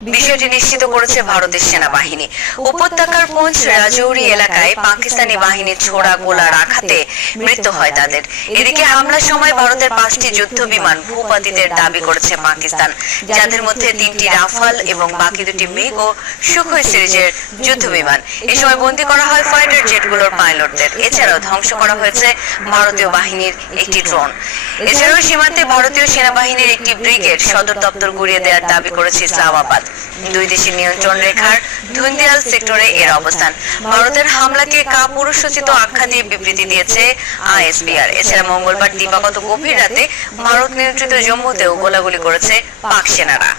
বিষয়টি নিশ্চিত করেছে ভারতের সেনাবাহিনী। উপত্যকার পুঞ্চ রাজৌরি এলাকায় পাকিস্তানি বাহিনীর ছোড়া গোলার আঘাতে মৃত্যু হয় তাদের। এদিকে হামলার সময় ভারতের 5টি যুদ্ধ বিমান ভূপাতিতের দাবি করেছে পাকিস্তান, যাদের মধ্যে 3টি রাফাল এবং বাকি 2টি মিগ ও সুখোই সিরিজের যুদ্ধ বিমান। এ সময় বন্দী করা হয় ফাইটার জেটগুলোর পাইলটদের। এছাড়াও ধ্বংস করা হয়েছে ভারতীয় বাহিনীর একটি ড্রোন। এছাড়াও সীমান্তে ভারতীয় সেনাবাহিনীর একটি ব্রিগেড সদর দপ্তর গুড়িয়ে দেওয়ার দাবি করেছে ইসলামাবাদ। দুই দেশের নিয়ন্ত্রণ রেখার ধুন্দিয়াল সেক্টরে এর অবস্থান। ভারতের হামলাকে কাপুরুষোচিত আখ্যা দিয়ে বিবৃতি দিয়েছে আইএসপিআর। এছাড়া মঙ্গলবার দিবাগত গভীর রাতে ভারত নিয়ন্ত্রিত জম্মুতেও গোলাগুলি করেছে পাক সেনারা।